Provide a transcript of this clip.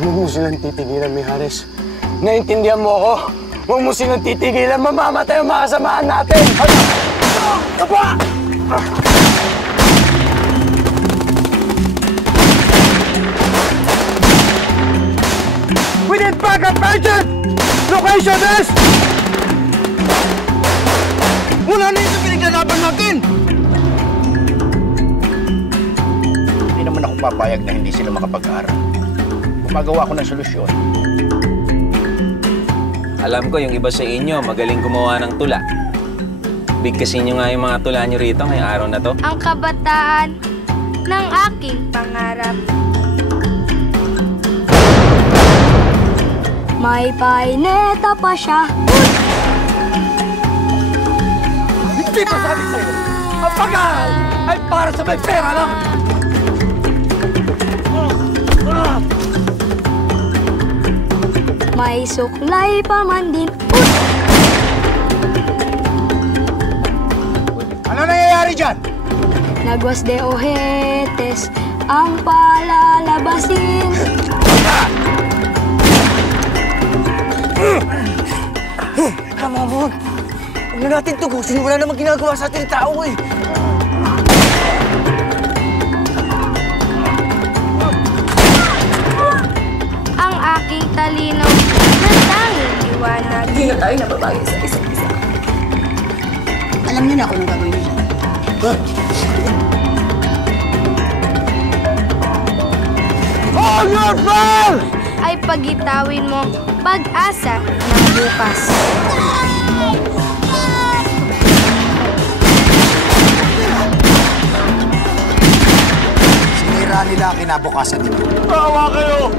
Huwag mo silang titigilan, Mijares. Naintindihan mo ako? Huwag mo silang titigilan. Mamamatay ang mga kasamahan natin! Aba! We need backup agent! Location is... Wala na yung pinaglalaban natin! Hindi naman ako papayag na hindi sila makapag-aral. Gumagawa ko ng solusyon. Alam ko yung iba sa inyo magaling gumawa ng tula. Bigkasin nyo nga yung mga tula nyo rito ngayong araw na to. Ang kabataan ng aking pangarap. May paineta pa siya. Hindi pa sabi sa'yo, ang pag-aaral ay para sa may pera lang! May suklay pa man din. Ano nangyayari dyan? Nagwas de ojetes ang palalabasin. Tama mo. Huwag na natin tugusin. Wala namang ginagawa sa ating tao eh. Ang aking talinaw na tanging liwanag. Hindi na tayo nababagay sa isa't isa. Alam niyo na kung anong gagawin niyo. Hold your fire! Ay pagitawin mo pag-asa ng bukas. Sinira nila ang kinabukasan nila. Bawa kayo!